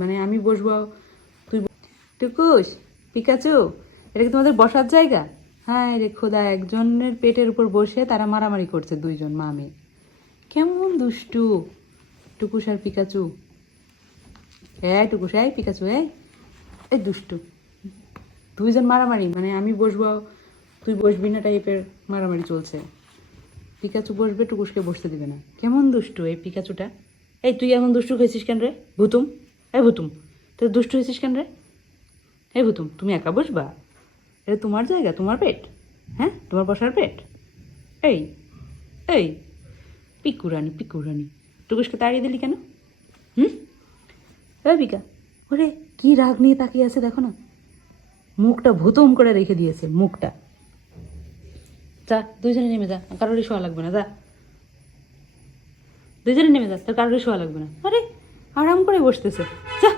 মানে আমি বসবো, তুই টুকুস পিকাচু, এটা কি তোমাদের বসার জায়গা? হ্যাঁ রে খোদা, একজনের পেটের উপর বসে তারা মারামারি করছে, দুইজন মা মেয়ে। কেমন দুষ্টু টুকুস আর পিকাচু। হ্যাঁ টুকুস, এই পিকাচু, এই দুষ্টু দুইজন মারামারি, মানে আমি বসবো তুই বসবি না টাইপের মারামারি চলছে। পিকাচু বসবে, টুকুসকে বসতে দিবে না। কেমন দুষ্টু এই পিকাচুটা। এই তুই এমন দুষ্টু হয়েছিস কেন রে ভুতুম? এই ভুতুম, তুই দুষ্টু হয়েছিস কেন রে? এই ভুতুম, তুমি একা বসবা? এটা তোমার জায়গা, তোমার পেট, হ্যাঁ তোমার বসার পেট। এই এই পিকুরানি পিকুরানি, টুকুসকে তাড়িয়ে দিলি কেন? হুম, এই পিকা, ওরে কি রাগ নিয়ে তাকিয়ে আছে দেখো না, মুখটা ভুতুম করে রেখে দিয়েছে মুখটা। যা দুইজনে নেমে যা, কারোরই শোয়া লাগবে না, যা দুইজনে নেমে যা, তোর কারোরই শোয়া লাগবে না। আরে আরাম করে বসতেছে, যা।